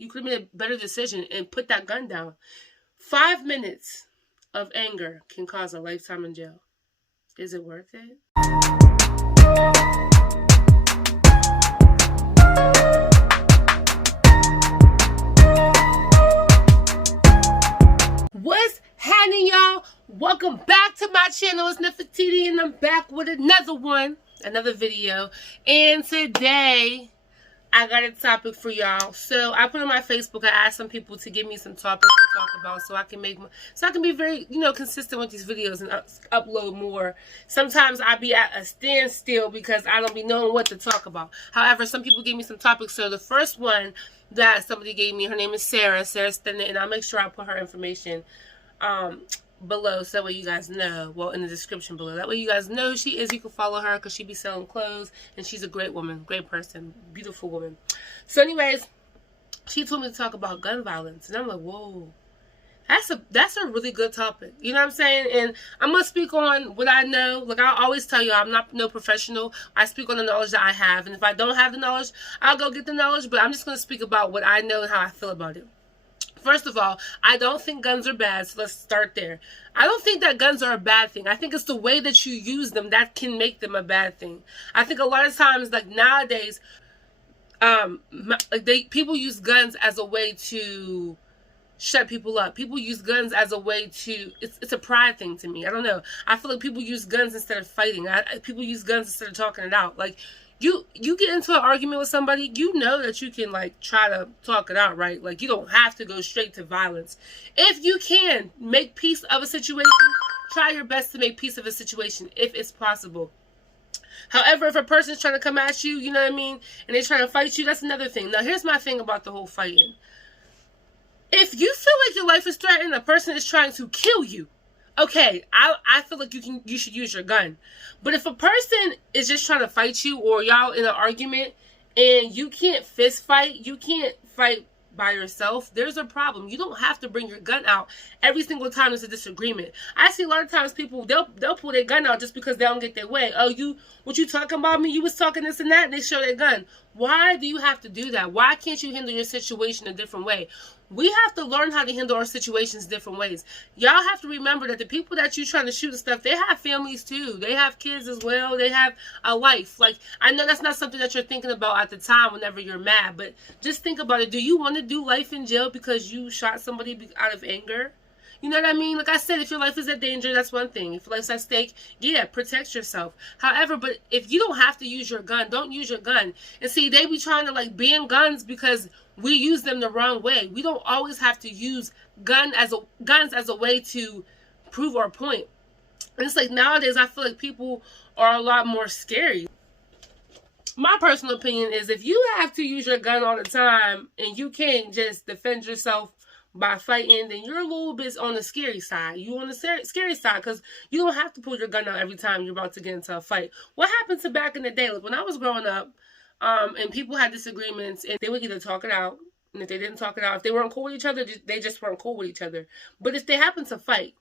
You could have made a better decision and put that gun down. 5 minutes of anger can cause a lifetime in jail. Is it worth it? What's happening, y'all? Welcome back to my channel. It's Nefertiti, and I'm back with another video. And today, I got a topic for y'all. So I put on my Facebook, I asked some people to give me some topics to talk about so I can be very, consistent with these videos and upload more. Sometimes I be at a standstill because I don't be knowing what to talk about. However, some people gave me some topics. So the first one that somebody gave me, her name is Sarah Stennett, and I'll make sure I put her information below so that way you guys know, well, in the description below, that way you guys know who she is. You can follow her because she be selling clothes and she's a great woman, great person, beautiful woman. So anyways, she told me to talk about gun violence, and I'm like, whoa, that's a really good topic, you know what I'm saying? And I'm gonna speak on what I know. Like I always tell you, I'm not no professional. I speak on the knowledge that I have, and if I don't have the knowledge, I'll go get the knowledge, but I'm just gonna speak about what I know and how I feel about it. First of all, I don't think guns are bad, so let's start there. I don't think that guns are a bad thing. I think it's the way that you use them that can make them a bad thing. I think a lot of times, like nowadays, people use guns as a way to shut people up. People use guns as a way to, it's a pride thing to me. I don't know. I feel like people use guns instead of fighting. People use guns instead of talking it out. Like, you get into an argument with somebody, you know that you can, like, try to talk it out, right? Like, you don't have to go straight to violence. If you can make peace of a situation, try your best to make peace of a situation, if it's possible. However, if a person's trying to come at you, you know what I mean, and they're trying to fight you, that's another thing. Now, here's my thing about the whole fighting. If you feel like your life is threatened, a person is trying to kill you, okay, I feel like you should use your gun. But if a person is just trying to fight you, or y'all in an argument and you can't fist fight, you can't fight by yourself, there's a problem. You don't have to bring your gun out every single time there's a disagreement. I see a lot of times people, they'll pull their gun out just because they don't get their way. Oh, what you talking about me? You was talking this and that, and they show their gun. Why do you have to do that? Why can't you handle your situation a different way? We have to learn how to handle our situations different ways. Y'all have to remember that the people that you're trying to shoot and stuff, they have families too. They have kids as well. They have a life. Like, I know that's not something that you're thinking about at the time whenever you're mad, but just think about it. Do you want to do life in jail because you shot somebody out of anger? You know what I mean? Like I said, if your life is at danger, that's one thing. If your life's at stake, yeah, protect yourself. However, but if you don't have to use your gun, don't use your gun. And see, they be trying to like ban guns because we use them the wrong way. We don't always have to use guns as a way to prove our point. And it's like nowadays, I feel like people are a lot more scary. My personal opinion is if you have to use your gun all the time and you can't just defend yourself by fighting, then you're a little bit on the scary side. You on the scary side because you don't have to pull your gun out every time you're about to get into a fight. What happened to back in the day? Like when I was growing up, and people had disagreements, and they would either talk it out, and if they didn't talk it out, if they weren't cool with each other, they just weren't cool with each other. But if they happened to fight,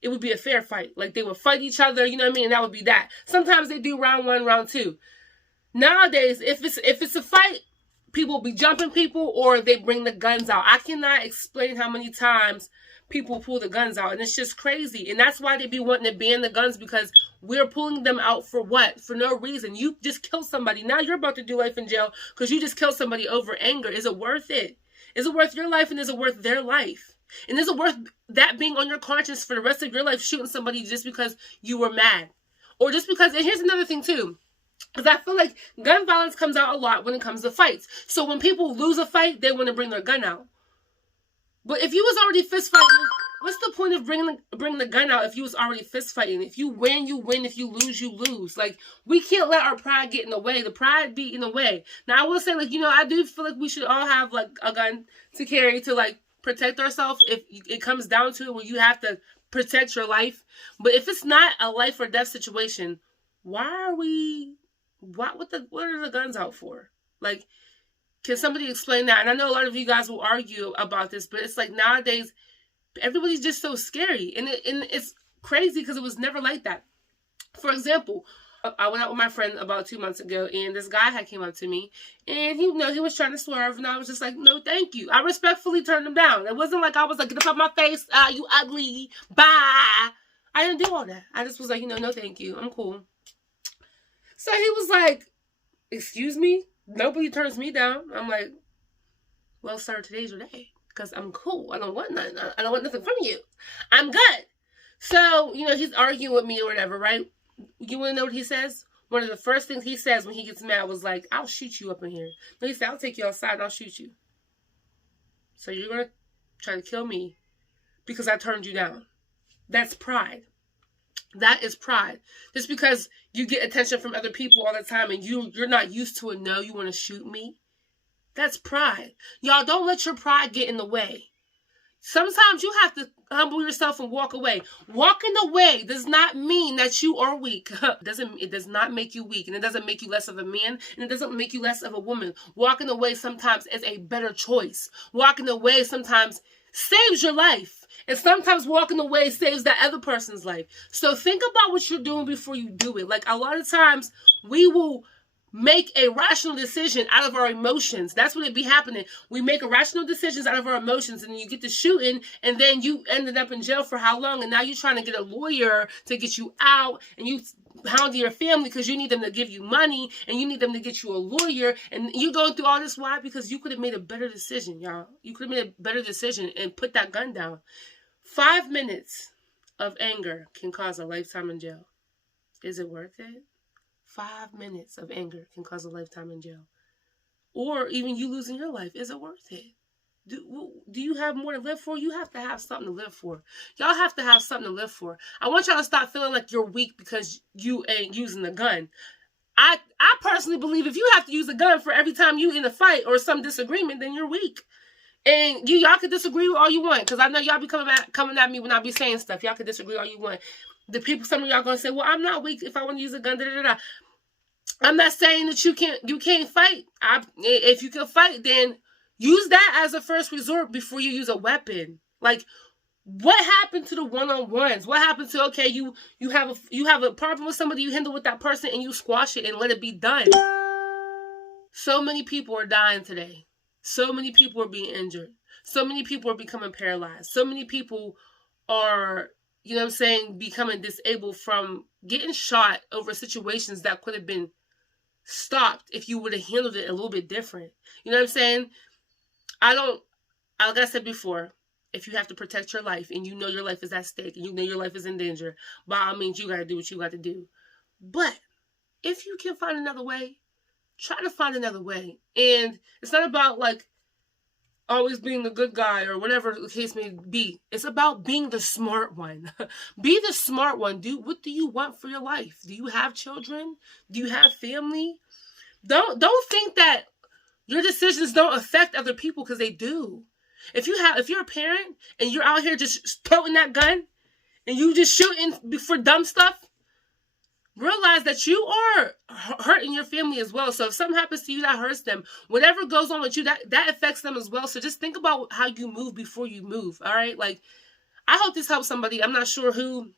it would be a fair fight. Like they would fight each other, you know what I mean? And that would be that. Sometimes they do round one, round two. Nowadays, if it's a fight, people be jumping people or they bring the guns out. I cannot explain how many times people pull the guns out, and it's just crazy. And that's why they be wanting to ban the guns, because we're pulling them out for what? For no reason. You just killed somebody. Now you're about to do life in jail because you just killed somebody over anger. Is it worth it? Is it worth your life, and is it worth their life? And is it worth that being on your conscience for the rest of your life, shooting somebody just because you were mad? Or just because, and here's another thing too. Because I feel like gun violence comes out a lot when it comes to fights. So when people lose a fight, they want to bring their gun out. But if you was already fist fighting, what's the point of bringing the gun out if you was already fist fighting? If you win, you win. If you lose, you lose. Like, we can't let our pride get in the way. The pride be in the way. Now, I will say, like, I do feel like we should all have, like, a gun to carry to, like, protect ourselves if it comes down to it where you have to protect your life. But if it's not a life or death situation, why are we... What are the guns out for? Like, can somebody explain that? And I know a lot of you guys will argue about this, but it's like nowadays, everybody's just so scary. And it's crazy because it was never like that. For example, I went out with my friend about 2 months ago, and this guy had came up to me, and he was trying to swerve, and I was just like, no, thank you. I respectfully turned him down. It wasn't like I was like, get up out my face, you ugly, bye. I didn't do all that. I just was like, no, thank you. I'm cool. So he was like, excuse me? Nobody turns me down. I'm like, well, sir, today's your day, because I'm cool. I don't want nothing. I don't want nothing from you. I'm good. So, he's arguing with me or whatever, right? You want to know what he says? One of the first things he says when he gets mad was like, I'll shoot you up in here. No, he said, I'll take you outside and I'll shoot you. So you're going to try to kill me because I turned you down. That's pride. That is pride. Just because you get attention from other people all the time and you're not used to it, no, you want to shoot me? That's pride. Y'all, don't let your pride get in the way. Sometimes you have to humble yourself and walk away. Walking away does not mean that you are weak. It does not make you weak, and it doesn't make you less of a man, and it doesn't make you less of a woman. Walking away sometimes is a better choice. Walking away sometimes saves your life, and sometimes walking away saves that other person's life. So think about what you're doing before you do it. Like, a lot of times we will make a rational decision out of our emotions. That's what it be happening. We make irrational decisions out of our emotions, and then you get to shooting, and then you ended up in jail for how long? And now you're trying to get a lawyer to get you out, and you hounding your family because you need them to give you money, and you need them to get you a lawyer, and you going through all this. Why? Because you could have made a better decision, y'all. You could have made a better decision and put that gun down. 5 minutes of anger can cause a lifetime in jail. Is it worth it? 5 minutes of anger can cause a lifetime in jail. Or even you losing your life. Is it worth it? Do you have more to live for? You have to have something to live for. Y'all have to have something to live for. I want y'all to stop feeling like you're weak because you ain't using a gun. I personally believe if you have to use a gun for every time you in a fight or some disagreement, then you're weak. And y'all can disagree with all you want, because I know y'all be coming at me when I be saying stuff. Y'all can disagree all you want. Some of y'all gonna say, well, I'm not weak if I want to use a gun, I'm not saying that you can't fight. If you can fight, then use that as a first resort before you use a weapon. Like, what happened to the one-on-ones? What happened to, okay, you have a problem with somebody, you handle with that person and you squash it and let it be done. So many people are dying today. So many people are being injured. So many people are becoming paralyzed. So many people are, becoming disabled from getting shot over situations that could have been stopped if you would have handled it a little bit different. You know what I'm saying? Like I said before, if you have to protect your life and you know your life is at stake and you know your life is in danger, by all means, you got to do what you got to do. But if you can find another way, try to find another way. And it's not about like always being the good guy or whatever the case may be. It's about being the smart one. Be the smart one. What do you want for your life? Do you have children? Do you have family? Don't think that your decisions don't affect other people, because they do. If you're a parent and you're out here just toting that gun and you just shooting for dumb stuff, realize that you are hurting your family as well. So if something happens to you that hurts them, whatever goes on with you, that affects them as well. So just think about how you move before you move. All right. Like, I hope this helps somebody. I'm not sure who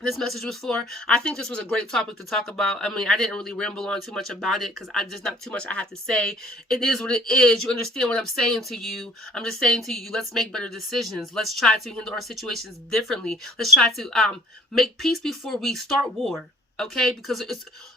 this message was for. I think this was a great topic to talk about. I mean, I didn't really ramble on too much about it because just not too much I have to say. It is what it is. You understand what I'm saying to you. I'm just saying to you, let's make better decisions. Let's try to handle our situations differently. Let's try to make peace before we start war. Okay, because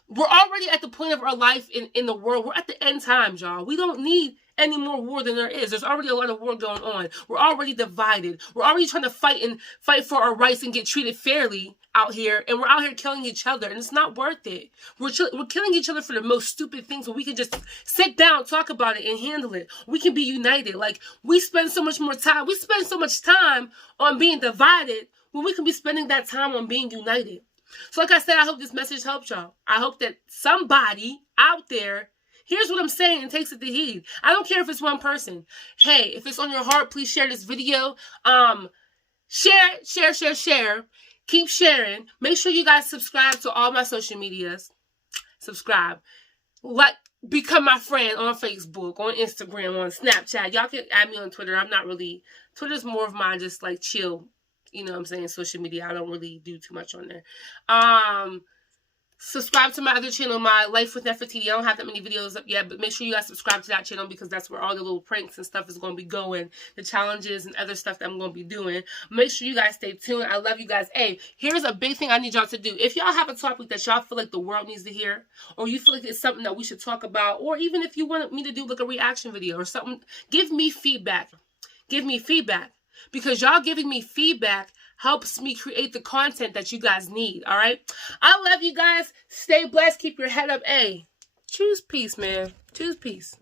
we're already at the point of our life in the world. We're at the end times, y'all. We don't need any more war than there is. There's already a lot of war going on. We're already divided. We're already trying to fight for our rights and get treated fairly out here. And we're out here killing each other, and it's not worth it. We're killing each other for the most stupid things when we can just sit down, talk about it, and handle it. We can be united. Like, we spend so much time on being divided when we can be spending that time on being united. So like I said, I hope this message helped y'all. I hope that somebody out there hears what I'm saying and takes it to heed. I don't care if it's one person. Hey, if it's on your heart, please share this video. Share. Keep sharing. Make sure you guys subscribe to all my social medias. Subscribe. Become my friend on Facebook, on Instagram, on Snapchat. Y'all can add me on Twitter. Twitter's more of my just like chill, social media. I don't really do too much on there. Subscribe to my other channel, my Life with Nefertiti. I don't have that many videos up yet, but make sure you guys subscribe to that channel because that's where all the little pranks and stuff is going to be going. The challenges and other stuff that I'm going to be doing. Make sure you guys stay tuned. I love you guys. Hey, here's a big thing I need y'all to do. If y'all have a topic that y'all feel like the world needs to hear, or you feel like it's something that we should talk about, or even if you want me to do like a reaction video or something, give me feedback. Give me feedback. Because y'all giving me feedback helps me create the content that you guys need, all right? I love you guys. Stay blessed. Keep your head up. Hey, choose peace, man. Choose peace.